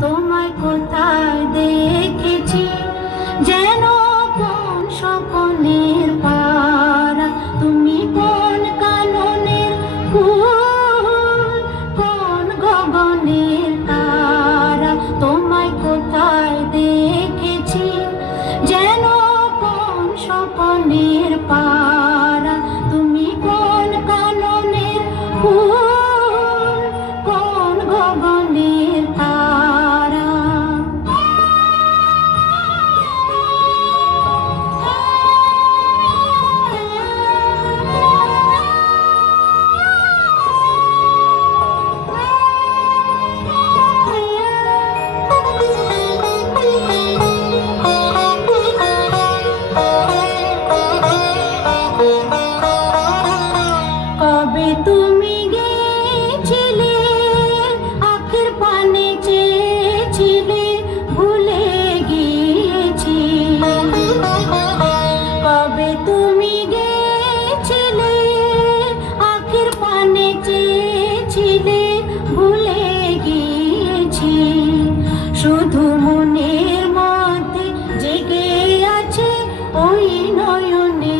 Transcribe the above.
তোমায় কোথায় দেখেছি শুধু মনের মতে জেগে আছে ওই নয়নে।